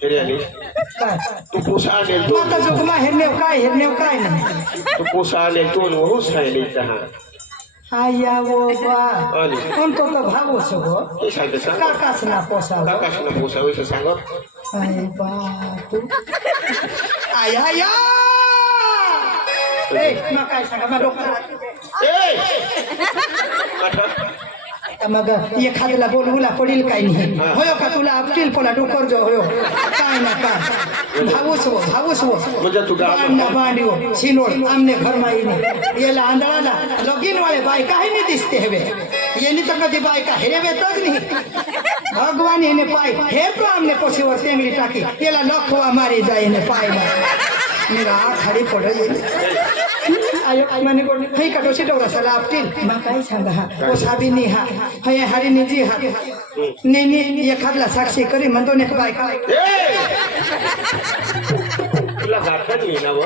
हिऱ्याने काय तू पोसा आणेल तो आता जोगमा हेरनेव काय नाही तू पोसा आणेल तो होऊच राहिले हा आया वो बा आणि उनको तो भावो सगो हे सांगते सांग काकास ना पोसा काकाशला पोसा वैसे सांग अरे बा तू आया या ए मग काय सांगा मग डोकं ए आता मग एखाद्याला बोलवूला पडेल काय नाही होयो का तुला आपटील पोला डोकर जो होयो काय ना काय भाऊस हो म्हणजे तू बांधना बांधियो सिनोड आमने घर माईने येला आंधळाला लगीन वाले बायका ही नाही दिसते हवे येनी तर कधी बायका हेरेवे तक नाही भगवान येने पाय हे तो आमने पोसीवर तेंगडी टाकी येला लखवा मारी जाय ने पाय मेरा खाली पडले आयो माने कोण हे का डोसे डोरा सला आपटील मग काय सांगा हा पोसाबी नाही हा हे हरी निजी हा नेने एखादला साक्षी करी म्हणतो ने बायका तुला गाठत नाही ना व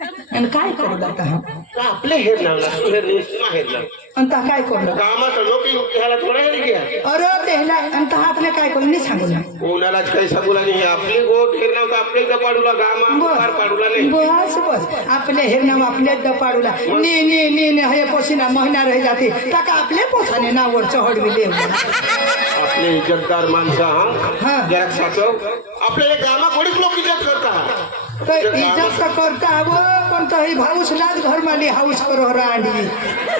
आणि काय करू दाता हा का आपले हेर लावला तू हेर नाही हेर लाव अंता काय करू कामात लोक ह्याला थोडा हेर घ्या अरे तेहला अंता आपले काय करू नाही सांगू ना कोणालाच काही सांगूला नाही आपली गोट हेर नाव आपले एकदा पाडूला गामा पार पाडूला नाही बस आपले हेरनाव आपले दपाडूला ने हे पोसीना महिना रह जाते टाका आपले पोसाने नावर चढविले आपले इज्जतदार माणसं हा जरा साचव आपले गामा कोणीच लोक इज्जत करता तर इज्जत तर करता हवं पण तर ही भाऊसलाच घर माली हाऊस करो रांडी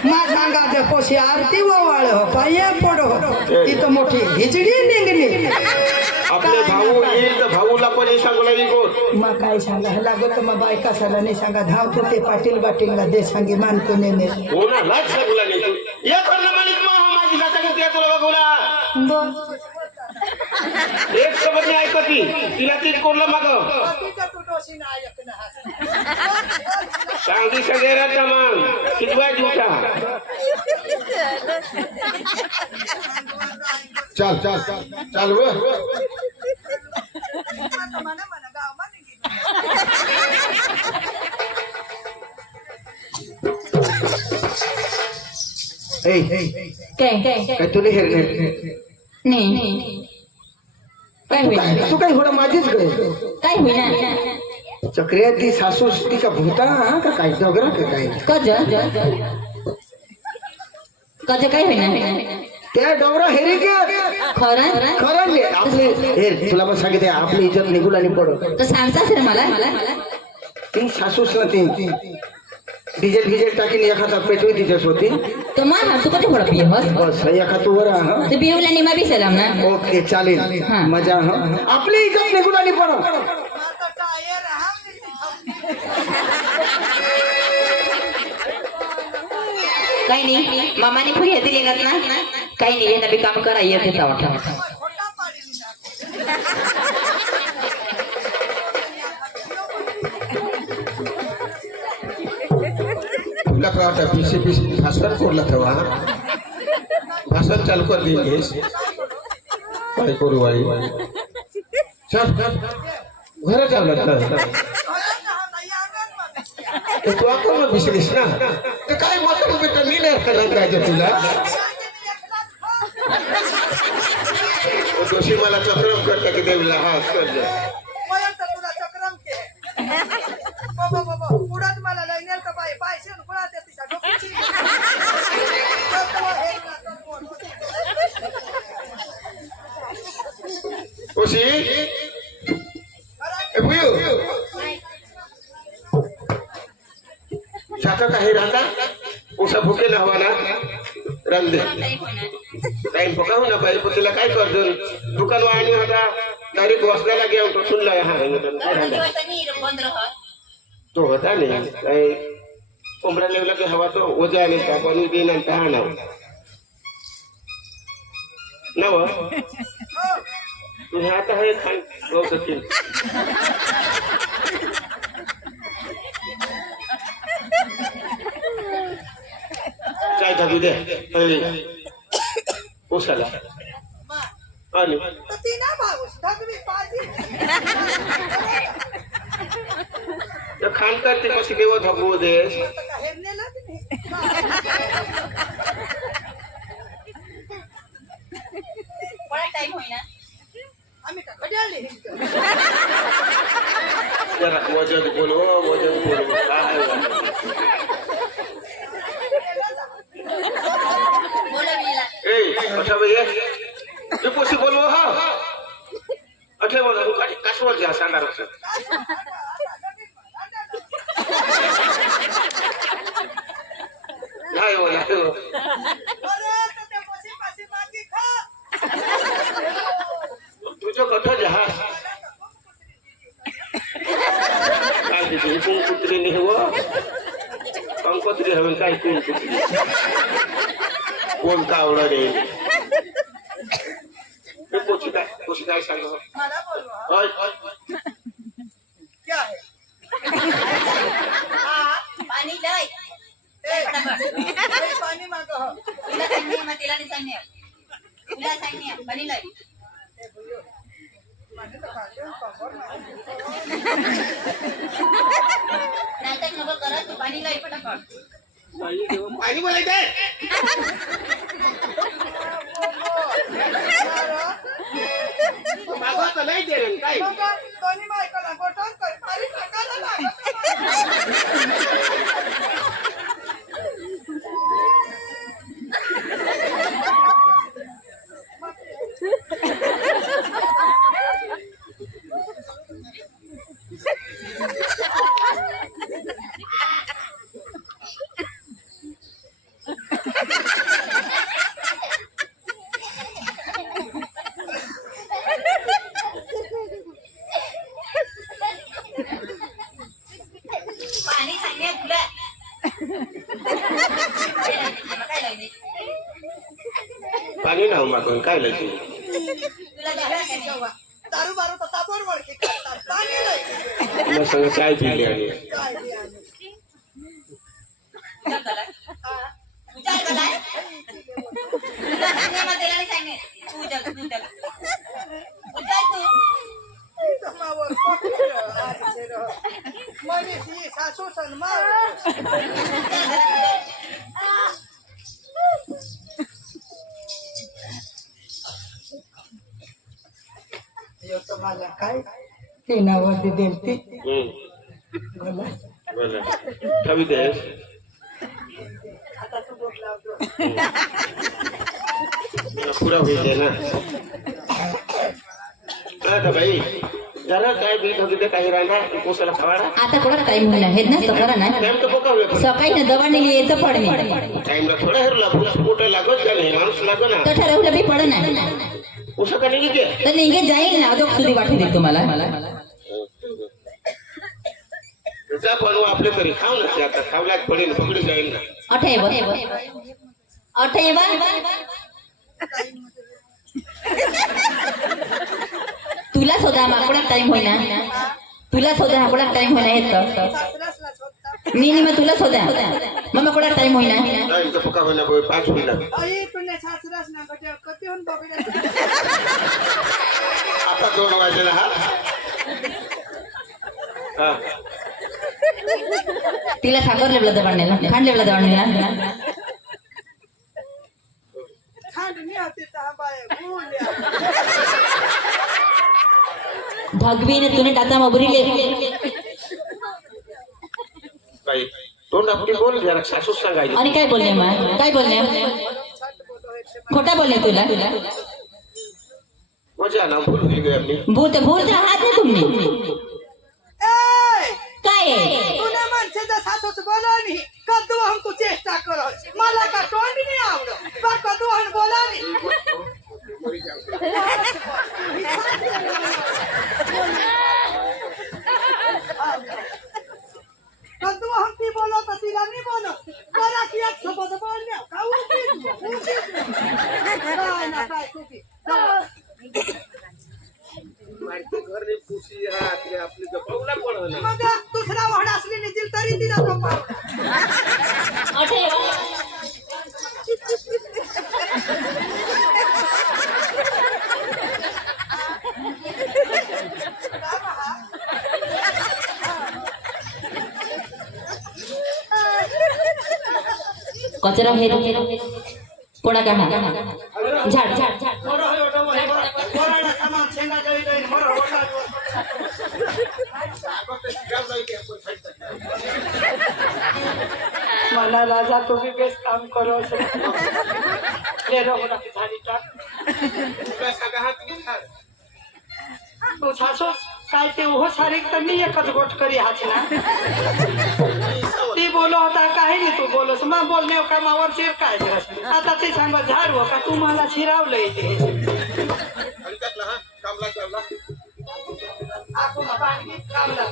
मा सांगा जे पोशी आरती ववाळ हो पाया पड हो ती तर मोठी हिजडी निघली आपले भाऊ येईल तर भाऊला पण हे सांगू लागली गोट मग काय सांगा लागत मग बायका साला नाही सांगा धावतो ते पाटील बाटीलला दे सांगी मान कोणी ने कोणालाच सांगू लागली तू ये करणं मालिक मग माझी जाता घेतली तुला बघूला एक सोबत नाही ऐकती तिला तीच कोणला माग सांगी सगळ्या मग कितवा दिवसा चल चल चल व काय तुला हेर नाही काय होईल तू काय थोडं माझीच गे काय होईल चक्रिया ती सासू तिचा भूता का काय डोगरा का काय कज कज काय होईल त्या डोगरा हेरी के खरं खरं आपले हे तुला पण सांगितले आपली इज्जत निघूला नाही पडो तर सांगतास रे मला ती सासूस ना ती डिझेल टाकीन एखादा पेटवी तिच्याच होती तो मा तू कधी थोडा पिय बस बस एखा तू वर हा तू पिऊला निमा बी सलाम ना ओके चालेल हा. मजा हा आपली इज्जत निघूला नाही पडो काही नाही मामाने फुगे दिली ना काही नाही येणं बी काम करा येते वाटा तुला काय वाटतं पीसी भाषण कोणला ठेवा भाषण चालू कर देईस काय करू बाई चल घर चाललं तू आपण विसरीस ना तर काय मात्र बेटा मी नाही करणार काय तुला दोषी मला चक्रम करता की देवीला हा कर काही राहता उसा भुके ना हवा ना रंग दे टाइम पकाऊ ना पाहिजे पण तिला काय करतो दुकान वाणी होता डायरेक्ट बसण्याला घेऊन तो सुनला तो होता नाही काही कोंबड्या लेवला की हवा तो ओझा आले का पण देईन आणि हा नाव नव तुझ्या आता हे खान गौततील काय धाबी दे उसाला आणि खान करते कशी देव धबू देस आम्ही का घड्याळले जरा वजन बोलव वजन बोलव काय ए कसा भैया ते पोसी बोलव हा अठे बोल कासवर जा सांगा रक्ष नाही हो नाही हो तुझं कथा जहाज काय तिथे कुंकुत्री नाही हो कंकोत्री हवे काय कुंकुत्री कोणता आवडा रे ते पोची काय सांग मला बोलवा क्या है पाणी लय ए, ए, पाणी माग हो तुला सांगणे मग तिला नाही सांगणे तुला सांगणे पाणी लय नाटक नको करा तू पाणी लय पटापट पाणी बोलायचंय मागवत नाही ते रे, काय दोन्ही बायकोला बोटावर कर, पाणी टाकायला लागत. पाणी सांगणे तुला काय लागले पाणी नाव मागून काय लागेल तुला झालं का नाही? दारू बारू तर ताबोर वळखी करतात. पाणी नाही. मग सगळं चाय पिली आणि काय बी आणि. विचार झाला? विचार झाला? तुला सांगणे मग तिला नाही सांगणे तू विचार तू जमावर पकडलं, आजचे रह. मनीस ही सासू सन्मान. यो तो माझा काय ते नावती देलती बोला बोला कवितेश आता तू बोट लावतो. पुरा होईल ना आता बाई जरा काय बीट होती ते काही राहिला कोसाला खावाडा आता कोणा टाइम होईल हेच ना सकाळ ना टाइम तर पकावलं सकाळी ना दवाने यायचं पडणे टाइमला थोडा हेरला पोट लागत का नाही माणूस लागो ना तो ठरवलं बी पड ना उसं का नाही तर निघे जाईल ना अदोक सुधी वाटते देत तुम्हाला जा बनवू आपले तरी खाऊ ना ते आता खावल्यात पडेल पकडी जाईल ना अठे तुला सुद्धा माकडा टाइम होईना तुला सुद्धा माकडा टाइम होईना येत सासरासला स्वतः. मी मग तुला सुद्धा मग माकडा टाइम होईना टाइम तर पका होईना बोय 5 होईना आई तुला सासरास ना गट्या कधी होऊन बघल्या. आता 2 वाजले हा हा तिला साखर लेवला दवाणीला खांड लेवला दवाणीला खांड नाही होती तर बाय बोलल्या. भगवीने तुने टाता मबुरीले बाई तोंड आपली बोल जरा सासू सांगायची आणि काय बोलणे मग काय बोलणे खोटा बोलणे तुला मजा ना भूल गई आपली भूत भूत हात आहे तुम्ही ए काय तुला माणसाचा सासूच बोलावली कदू हमको चेष्टा करो मला का तोंड नाही आवडत बा कदू हम बोलावली कदू हम ती बोलत तिला नाही बोलत करा की एक सोबत बोलल्या का काय ना काय तुझी माहिती घर ने पुसी हा ते आपली जपावला पण ना मग दुसरा वाडा असली निघील तरी तिला झोपावला. कचरा हे कोणा का झाड झाड झाड सामान शेंगा जळी ना राजा तू भी बेस काम करो ले लो ना झाली टाक तुला सांगा हात मी खार. तू सासू काय ते हो सारी तर मी एकच गोट करी हाच ना ती बोलो होता काही नाही तू बोलोस मग बोलणे का मावर चिर काय आता ते सांग झाड हो का तू मला शिरावलं येते आणि टाकला हा कामला ठेवला. आपण कामला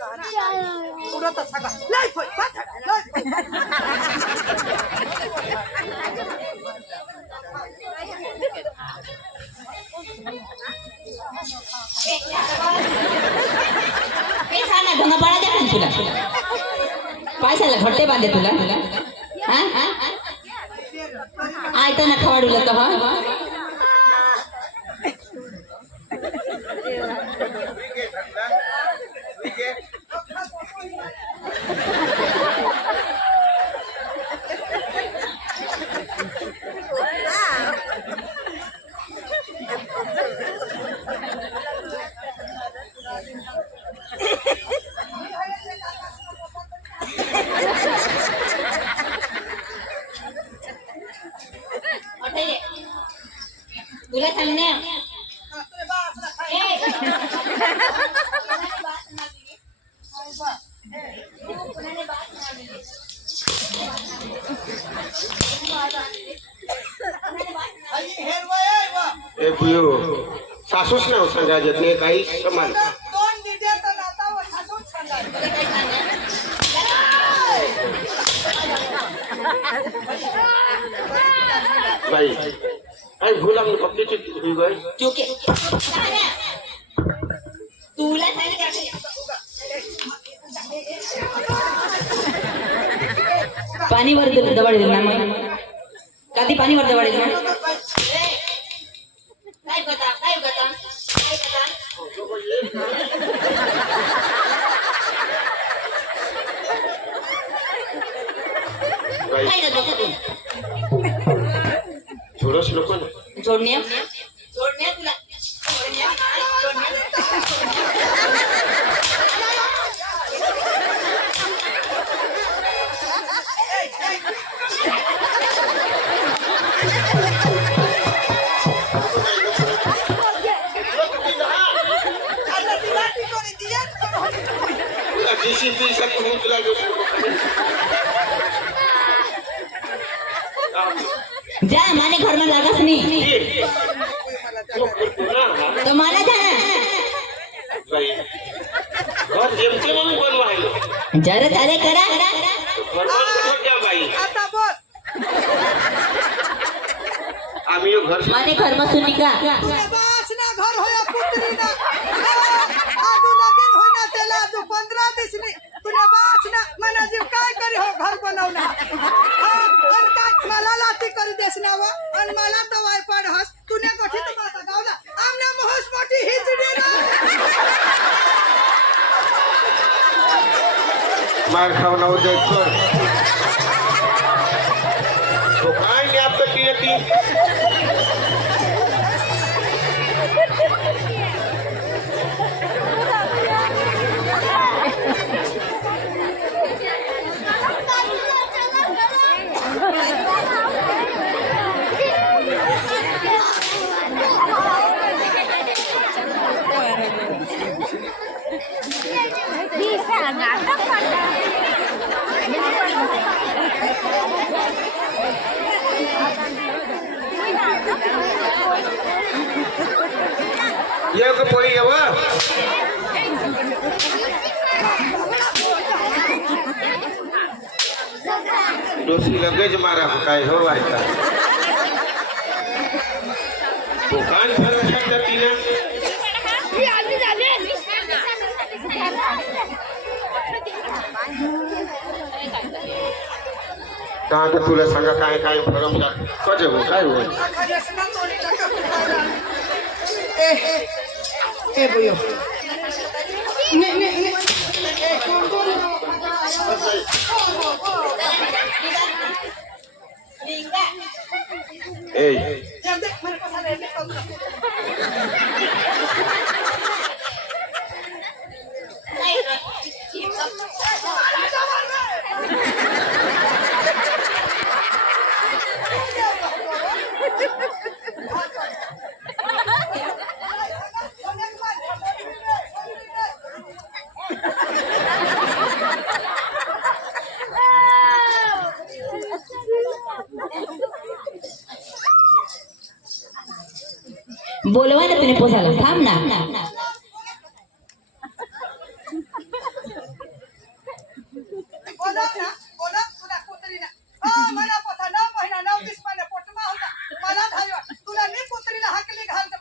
पुढं तर सगळं लय होय, हे सांग ना ढोंगा पाळा द्या तुला पायसाला घट्टे बांधे तुला हा आयता ना खवाडूला तर ठीक आहे ठंडा. ठीक आहे. तुला सांगणे ए बुयो सासूच नाव सांगायचे नाही काही समान. दोन दिद्या तर नातावर सासूच सांगायचं बाई काही भूल आम्ही फक्तीची हुई बाई. तुला पाणी वर दबाडेल ना मग कधी पाणी वर दबाडेल ना काय बता काय बता काय बता बाई काय नको थोडंच नको ना. जोडण्या जोडण्या तुला तुला GCP साठी मी तुला जा माने घर में लागस नहीं तो माना जाना बाई घर जेमते म्हणून बनवायला जरा चाले करा घर द्या बाई. आता बोल आम्ही यो घर माने घर में सुनी का बस ना घर होया पुत्री ना आजू लगीन होई ना त्याला आजू 15 दिस नाही तुला बस ना मना जीव काय करी हो घर बनवला अन काय मला लाती करी देस ना वा अन मला तो वाय पड हस तुने कोठी तो माता गावला आमने मोहस मोठी हिचडी ना मार खावना उद्या कर. तो काय नाही आपलं ती येते. ये को पोई ये वा डोसी लगेच मारा काय हो वायता दुकान भरवशात जाती ना. का आता तुला सांगा काय काय भरम जात कजे हो काय हो ए बुयो ने ने ने ए कोण कोण ए जब देख मेरे पास आने को नहीं बोलवा ना तुम्ही पोसाला थांब ना बोला ना बोला तुला कुत्रीला मला पोता 9 महिना 9 दिवस मला पोटमा होता मला धायो तुला मी कुत्रीला हाकली घालतो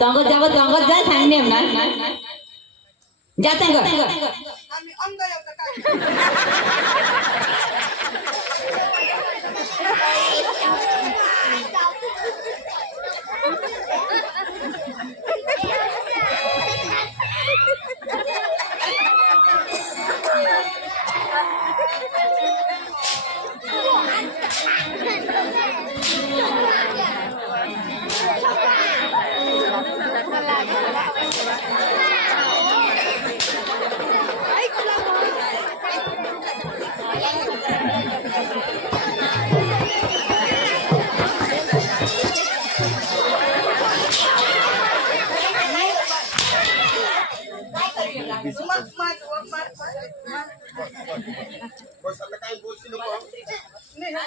तंगत जा सांगणे ना जाते ग आम्ही अंग येतं काय बसायला काय बोलशील नको.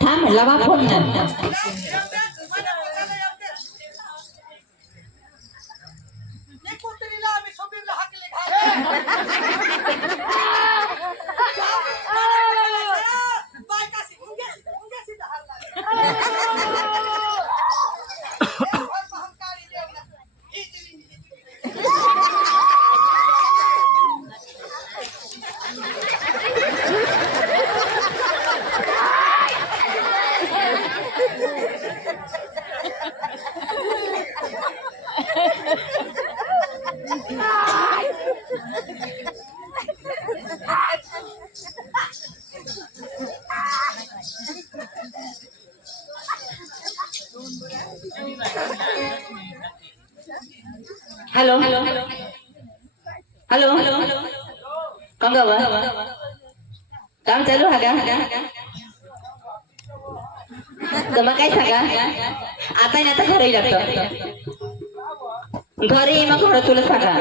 थांब लवा फोन ना हॅलो हॅलो कंगावा काम चालू हा का तर मग काय सांगा आता नाही आता घरी लागतं घरी मग घर तुला सांगा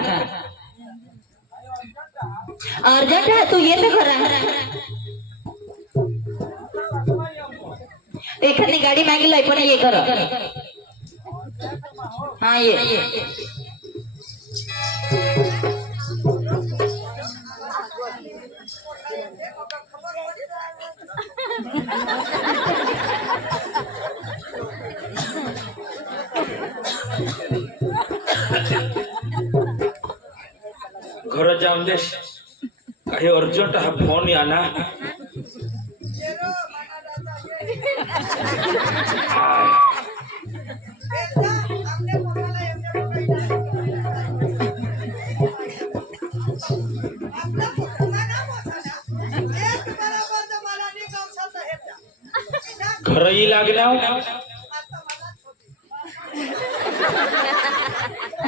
अर्जंट आहे तू ये तर घरा एखादी गाडी मागितली पण ये कर हा ये घर जाऊन दे काही अर्जंट हा फोन या ना घरही लागल्या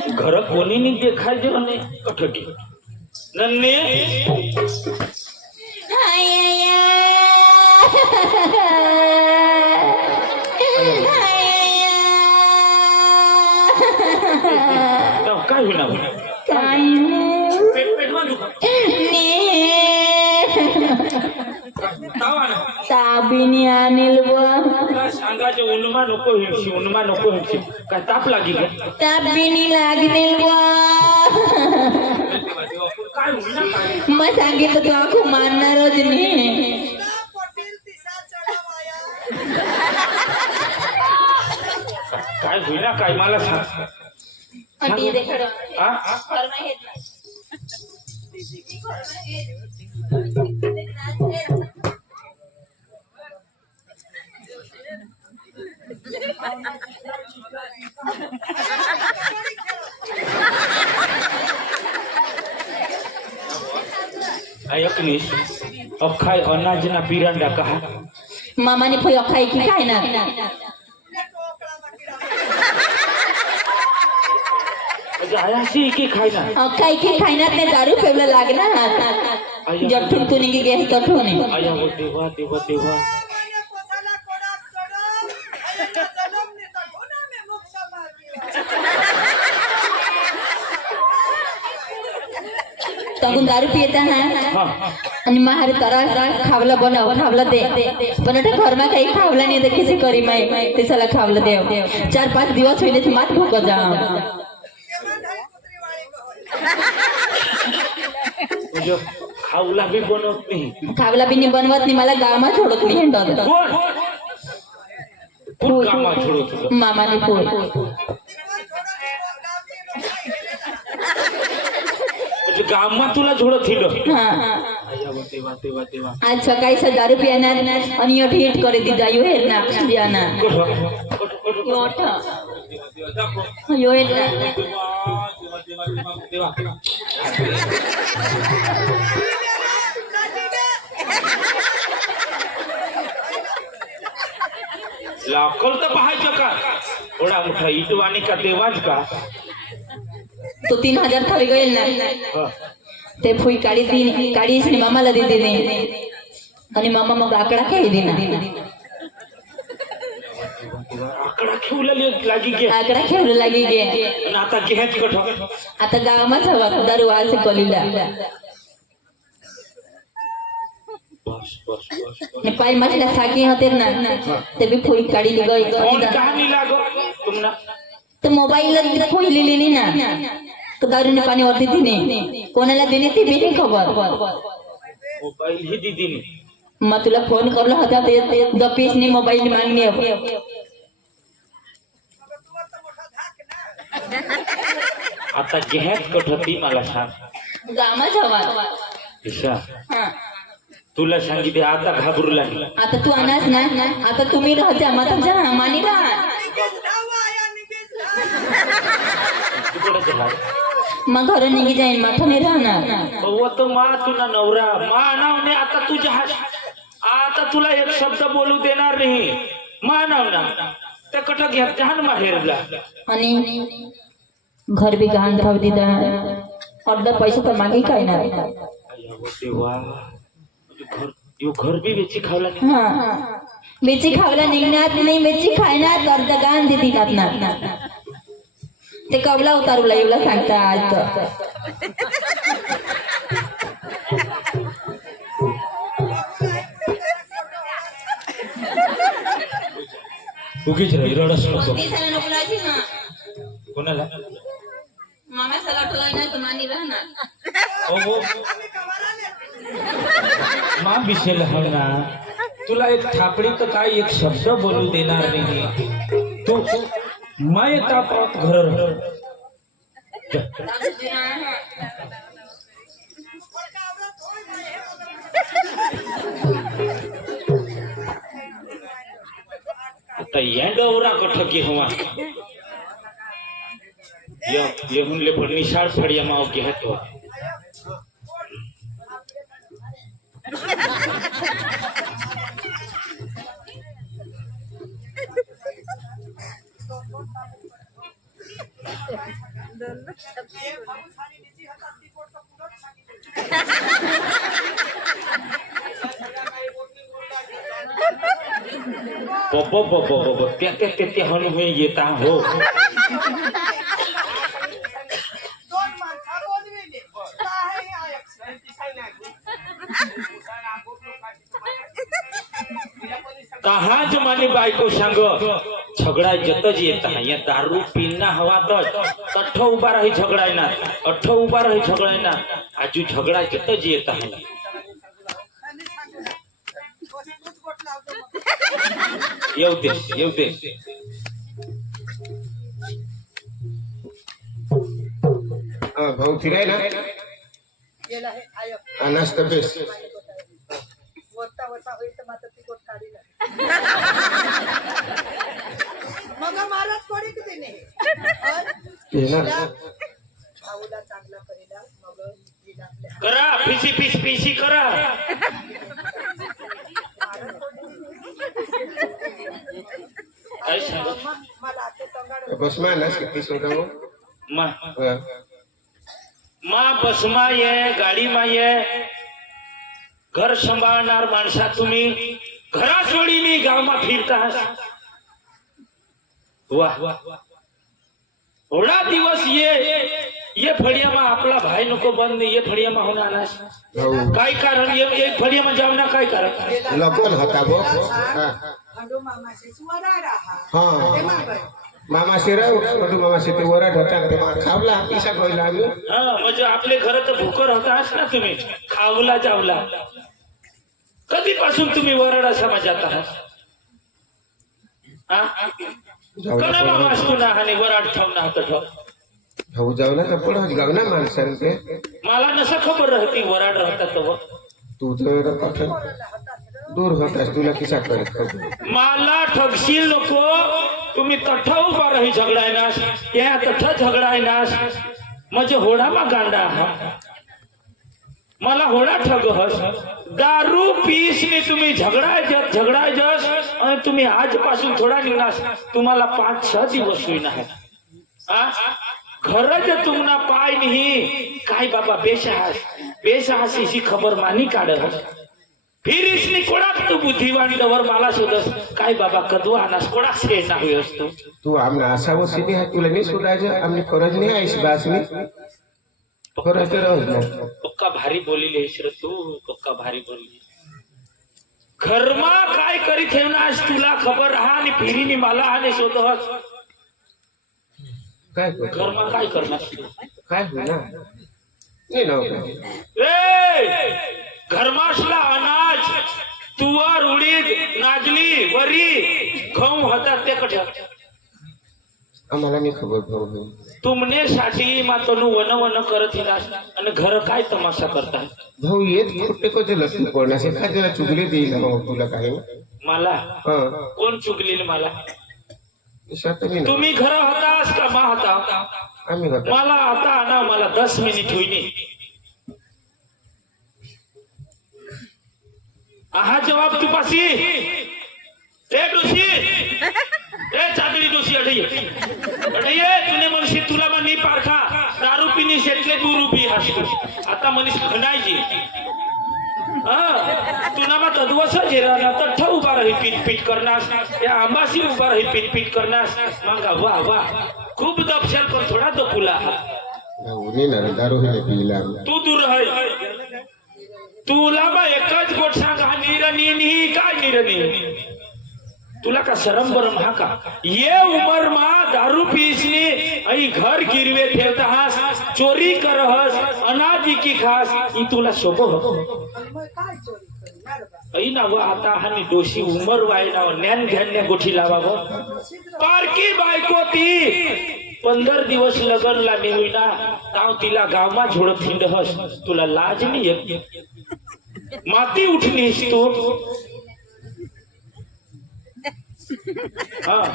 घर कोणी नहीं देखाय दे ने कठगी नन्ने काय होईना ताबिनी आणेल सांगायचे उन्मा नको हेची काय ताप लागी ताबिनी लागेल काय होईना काय मग सांगितलं तू आखू मानणारच नाही होईना काय मला सांग अंटी दे खरं हा घरमा येत नाही ऐकनीस अख्खाय अनाजना बिरांडा कहा मामाने फय खाय की काय ना म्हणजे आयाशी की खाय ना काय की खायनात नाही दारू पेवला लागणार जठून तू निघी गे तठून आया हो देवा देवा देवा तगून दारू पिता हा हा आणि मार तरा खावला बनव खावला दे पण आता घरमा काही खावला नाही तर किसी करी माय ते चला खावला देव 4-5 दिवस होईल तर मात भूक जा म्हणजे खाऊला बी बनवत नाही खावला बी नाही बनवत नाही मला गावात सोडत नाही हिंडत कोण कोण कामा छोडत होतं मामाने पोळ म्हणजे गावात तुला झोडत हिंड हा आया हो देवा देवा देवा आज सकाळी दारू पिणार आणि एवढी हिट करे ती जायो हेर ना याना योठ यो हेर ना लाकल तर पाहायचं का एवढा मोठा इटवाणी का देवाच का तो 3000 थळी गेल ना हा. ते फुई काढीच नि मामाला देते ने आणि मामा मग आकडा काही देना आकडा खेवला लागी गे आकडा खेळू लागी गे आणि आता घेत कठ आता गावात हवा दारू आज कलीला बस बस बस बस. पाय मछला साकी होते ना ते भी फुई काढी गई कौन कहानी लागो तुमना तर मोबाईल खोललेली ना तर दारूने पाणी वरती तिने कोणाला दिली ती बी नाही खबर मोबाईल ही दीदीने मग तुला फोन करला होता ते दपीसनी मोबाईल मागणी आता घेत कठ ती मला सांग गावात हवा ईशा हा तुला सांगितले आता घाबरू लागला आता तू अनास ना आता तुम्ही राहता मग जा मानी राहा तिकडे चला मग घर निघी जाईन माथा नाही राहणार बघ तो मा तुला नवरा मा नावने आता तुझ्या आता तुला एक शब्द बोलू देणार नाही मा नाव ना त्या कठ घेत जहान माहेरला आणि घर भी गहाण राहू दिदा अर्धा पैसा तर मागे काय ना देवा घर यो घर भी वेची खावला नाही हा मिरची खावला निघणार नाही मिरची खायणार अर्धा गहाण देती ना ते कवला उतारूला एवढा सांगता आज उगीच रडस नको कोणाला मामा सला ठोलाय ना मानी राहणार ओ मा बिशेल हव ना तुला एक थापडी तर काय एक शब्द बोलू देणार नाही तू माय तापात घर आता या गौरा कठ की हवा ये हुनले पर निशाळ फड़िया माओ के हतो त्या हन हुई येता हो कहा जमाने बायको सांग झगड़ा जतज येता या दारू पीना हवा तठ उभा रही झगड़ायना अठ उभा रही झगड़ायना आजू झगड़ा जतज येता है येऊ दे भाऊ फिराय ना याला हे आयो अनास तपेस वरता वरता होईल तर मात्र ती गोट काढी मग महाराज कोणी किती नाही भाऊला चांगला करेला मग तिला आपल्या करा पिशी करा काय सांग मला आता तंगाड बस में अनास किती सोडा माँ बस मा ये गाडी मा ये घर सांभाळणार माणसा तुम्ही घरा सोडीनी गावमा फिरता वाह थोडा दिवस ये फळियामा आपला भाई नको बंद ये फळियामा होणार भाऊ काय कारण एक फळियामा जाऊ ना काय कारण लगोन होता भो खंडू मामाशी सुवरा रहा हा ते मागं मामा शिराव खंडू मामा ते वराड होता ते खावला पिसा कोयला आम्ही हा म्हणजे आपले घर तर भूकर होताच ना तुम्ही खावला जावला कधीपासून तुम्ही वराडा समाजात आहात कोणा मामा असतो ना आणि वराड ठेवून हात ठेव भाऊ जाऊ ना कपड गाव ना माणसाने ते मला नसं खबर राहती वराड राहतात तो तू तर दूर होतास तुला किसा करत मला ठगशील नको तुम्ही तठा उभा राही झगडायनास त्या तठा झगडायनास म्हणजे होडा मा गांडा आहात मला होडा ठग हस दारू पीसने तुम्ही झगडाय जस आणि तुम्ही आजपासून थोडा निघास तुम्हाला 5-6 दिवस होईन आहे खरंच तुम्हाला पाय नाही काय बाबा बेसाहस इसी खबर मानी काढ फिर इसने कोणाक तू बुद्धिवान दवर मला शोधस काय बाबा कदू आनास कोणाक से नाही असतो तू आमना असावं सिधी आहे तुला नाही शोधायचं आमने फरज नाही आहे बासनी फरज तर राहू पक्का भारी बोलिले ईश्वर तू पक्का भारी बोलली घरमा काय करी ठेवणार तुला खबर राहा आणि फिरीनी मला आणि शोधस काय घरमा काय करणार काय होईना नाही ना घरमासला अनाज तुवर उडीद नागली वरी गहू होतात ते कठ्या आम्हाला नाही खबर भाऊ तुमने साठी मातनु वन करत हिनास आणि घर काय तमाशा करताय भाऊ येत कुठे कोणते लटू कोणास एखाद्याला चुगली देईल भाऊ तुला काही मला हा कोण चुकलेली मला शातनी तुम्ही घर होतास का मा होता आम्ही होता मला आता आणा मला 10 मिनिट होईनी आहा जवाब तुपासी ए डोशी ए चादडी डोशी अडे तूने मनशी तुला मनी पारखा दारू पिनी शेतले 2 रुपये हसतो आता मनीस खंडायची तुना मा तद्वस जेरा तर ठा उभा रही पीट करनास या आंबासी उभा रही पीट करनास मांगा वाह वाह खूप दपशाल पण थोडा दपुला उनी ना दारू हे पिला तू दूर है तुला बा एकच गोट सांग हा निरनी काय निरनी तुला का शरम बरम हा का ये उमर मा दारू पीसने आई घर गिरवे ठेवता हास चोरी करहस अनाजी की खास ई तुला शोभो काय चोरी करणार बा आई ना व आता हानी दोषी उमर वाय ना ज्ञान घ्यान्या गोठी लावा व पारकी बायको ती 15 दिवस लगनला नेविना ताव तिला गावमा झोडत हिंडहस तुला लाज नाही येत माती उठनीस तू हाँ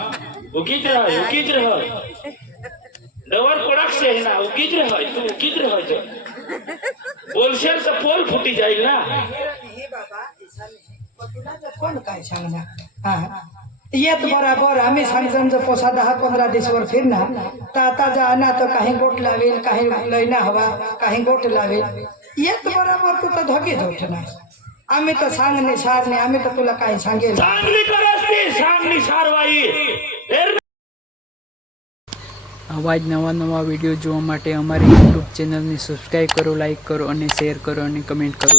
उकीज रह डवर कोडाक से है ना उकीज रह तू उकीज रह जो बोलशेल तर पोल फुटी जाईल ना हे बाबा ऐसा नाही तुला तर कोण काय सांगणार हा येत बराबर आम्ही सांगसान जर पोसा 10-15 दिवसवर फिरणार तर आता जाना तर काही गोट लावेल काही लयना हवा काही गोट लावेल येत बराबर तू तर धगीच उठणार आम्ही तर सांगणे सारणे आम्ही तर तुला काही सांगेल चांगली करस्ती सांगली सारवाई આવા જ નવા વિડીયો જોવા માટે અમારી યુટ્યુબ ચેનલને સબસ્ક્રાઈબ કરો, લાઈક કરો અને શેર કરો અને કમેન્ટ કરો.